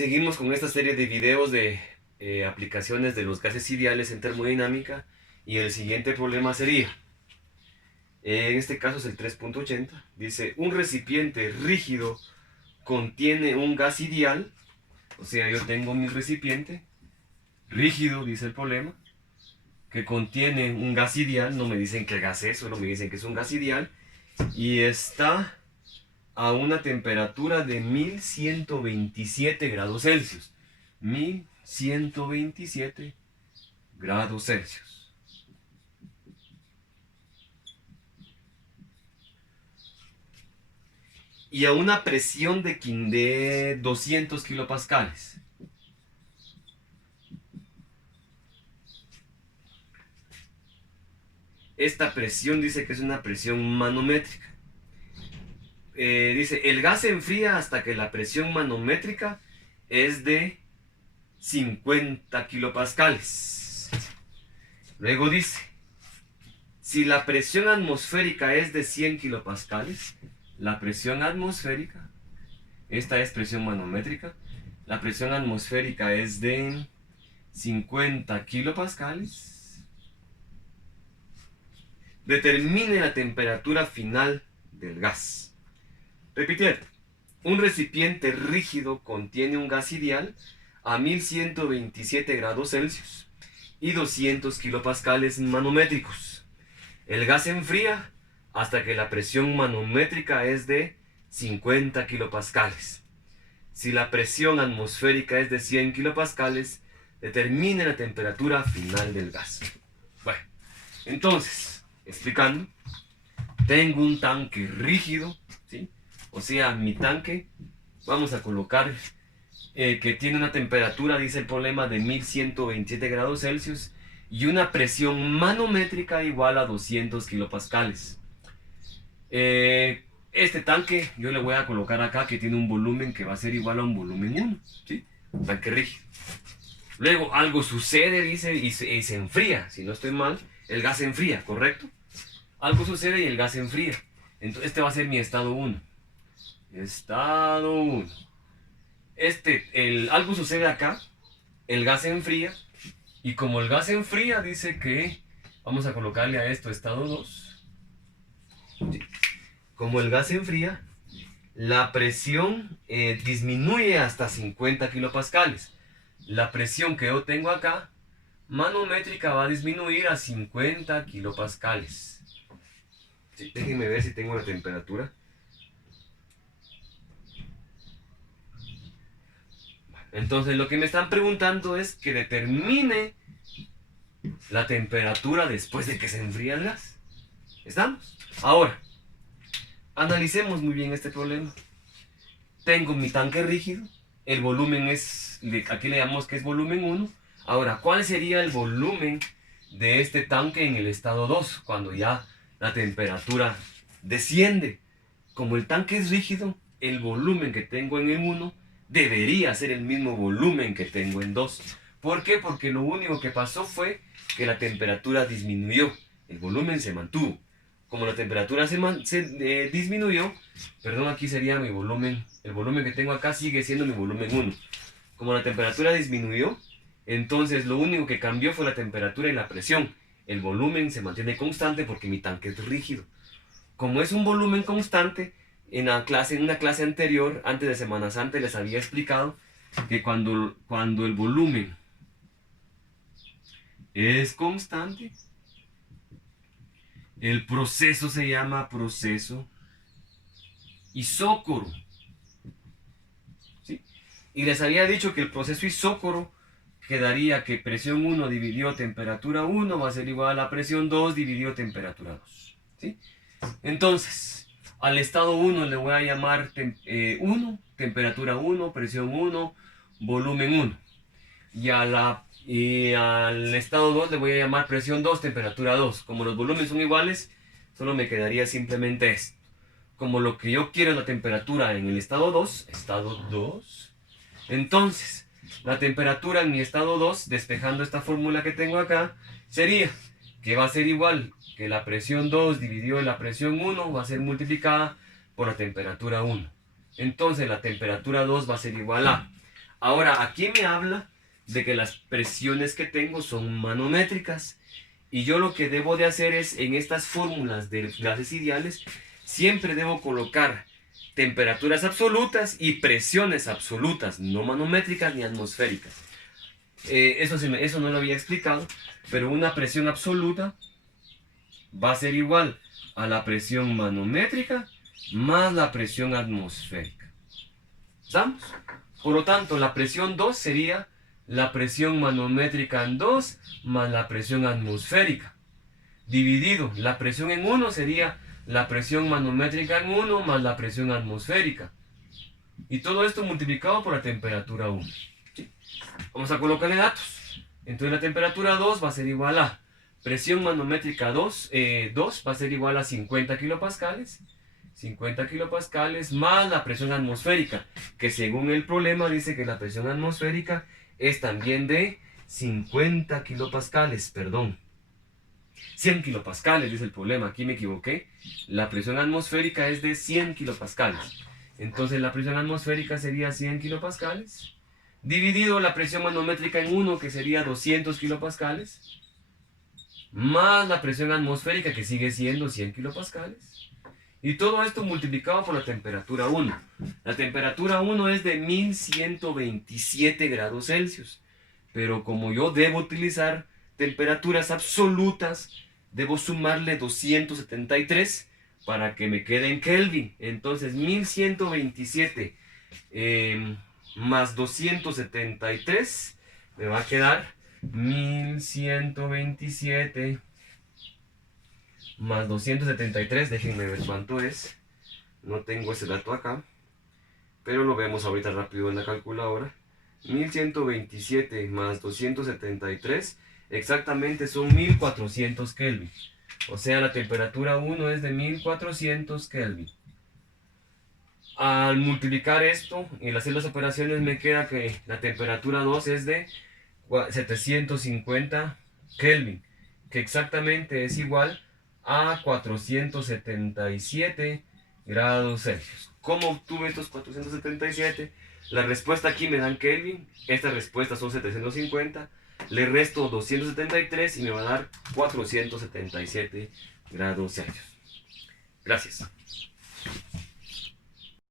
Seguimos con esta serie de videos de aplicaciones de los gases ideales en termodinámica, y el siguiente problema sería, en este caso es el 3.80, dice un recipiente rígido contiene un gas ideal. O sea, yo tengo mi recipiente rígido, dice el problema, que contiene un gas ideal. No me dicen qué gas es, solo me dicen que es un gas ideal, y está a una temperatura de 1127 grados Celsius. 1127 grados Celsius. Y a una presión de 200 kilopascales. Esta presión dice que es una presión manométrica. Dice, el gas se enfría hasta que la presión manométrica es de 50 kilopascales. Luego dice, si la presión atmosférica es de 100 kilopascales, la presión atmosférica, esta es presión manométrica, la presión atmosférica es de 50 kilopascales, determine la temperatura final del gas. Repitiendo, un recipiente rígido contiene un gas ideal a 1127 grados Celsius y 200 kilopascales manométricos. El gas se enfría hasta que la presión manométrica es de 50 kilopascales. Si la presión atmosférica es de 100 kilopascales, determine la temperatura final del gas. Bueno, entonces, explicando, tengo un tanque rígido, ¿sí? O sea, mi tanque, vamos a colocar que tiene una temperatura, dice el problema, de 1127 grados Celsius y una presión manométrica igual a 200 kilopascales. Este tanque yo le voy a colocar acá que tiene un volumen que va a ser igual a un volumen 1, ¿sí? Un tanque rígido. Luego algo sucede, dice, y se enfría. Si no estoy mal, el gas se enfría, ¿correcto? Algo sucede y el gas se enfría. Entonces este va a ser mi estado 1. Estado 1. Algo sucede acá, el gas se enfría, y como el gas se enfría, dice que, vamos a colocarle a esto estado 2. Sí. Como el gas se enfría, la presión disminuye hasta 50 kilopascales. La presión que yo tengo acá, manométrica, va a disminuir a 50 kilopascales. Sí, déjenme ver si tengo la temperatura. Entonces lo que me están preguntando es que determine la temperatura después de que se enfría el gas. ¿Estamos? Ahora, analicemos muy bien este problema. Tengo mi tanque rígido, el volumen es, aquí le llamamos que es volumen 1. Ahora, ¿cuál sería el volumen de este tanque en el estado 2? Cuando ya la temperatura desciende. Como el tanque es rígido, el volumen que tengo en el 1 debería ser el mismo volumen que tengo en 2. ¿Por qué? Porque lo único que pasó fue que la temperatura disminuyó, el volumen se mantuvo. Como la temperatura se disminuyó, perdón, aquí sería mi volumen, el volumen que tengo acá sigue siendo mi volumen 1. Como la temperatura disminuyó, entonces lo único que cambió fue la temperatura y la presión. El volumen se mantiene constante porque mi tanque es rígido. Como es un volumen constante, en una clase anterior, antes de Semana Santa, les había explicado que cuando el volumen es constante, el proceso se llama proceso isócoro. ¿Sí? Y les había dicho que el proceso isócoro quedaría que presión 1 dividido temperatura 1 va a ser igual a presión 2 dividido temperatura 2. ¿Sí? Entonces, al estado 1 le voy a llamar 1, temperatura 1, presión 1, volumen 1. Y al estado 2 le voy a llamar presión 2, temperatura 2. Como los volúmenes son iguales, solo me quedaría simplemente esto. Como lo que yo quiero es la temperatura en el estado 2, entonces la temperatura en mi estado 2, despejando esta fórmula que tengo acá, sería que va a ser igual que la presión 2 dividido en la presión 1 va a ser multiplicada por la temperatura 1. Entonces la temperatura 2 va a ser igual a Ahora, aquí me habla de que las presiones que tengo son manométricas. Y yo lo que debo de hacer es, en estas fórmulas de gases ideales, siempre debo colocar temperaturas absolutas y presiones absolutas, no manométricas ni atmosféricas. Eso no lo había explicado, pero una presión absoluta va a ser igual a la presión manométrica más la presión atmosférica. ¿Estamos? Por lo tanto, la presión 2 sería la presión manométrica en 2 más la presión atmosférica. Dividido, la presión en 1 sería la presión manométrica en 1 más la presión atmosférica. Y todo esto multiplicado por la temperatura 1. ¿Sí? Vamos a colocarle datos. Entonces la temperatura 2 va a ser igual a presión manométrica 2 va a ser igual a 50 kilopascales. 50 kilopascales más la presión atmosférica, que según el problema dice que la presión atmosférica es también de 50 kilopascales, perdón. 100 kilopascales dice el problema, aquí me equivoqué. La presión atmosférica es de 100 kilopascales. Entonces la presión atmosférica sería 100 kilopascales, dividido la presión manométrica en 1, que sería 200 kilopascales, más la presión atmosférica, que sigue siendo 100 kilopascales. Y todo esto multiplicado por la temperatura 1. La temperatura 1 es de 1127 grados Celsius. Pero como yo debo utilizar temperaturas absolutas, debo sumarle 273 para que me quede en Kelvin. Entonces 1127 más 273 me va a quedar 1127 más 273, déjenme ver cuánto es. No tengo ese dato acá, pero lo vemos ahorita rápido en la calculadora. 1127 más 273, exactamente son 1400 Kelvin. O sea, la temperatura 1 es de 1400 Kelvin. Al multiplicar esto y hacer las operaciones, me queda que la temperatura 2 es de 750 Kelvin, que exactamente es igual a 477 grados Celsius. ¿Cómo obtuve estos 477? La respuesta aquí me dan Kelvin, estas respuestas son 750, le resto 273 y me va a dar 477 grados Celsius. Gracias.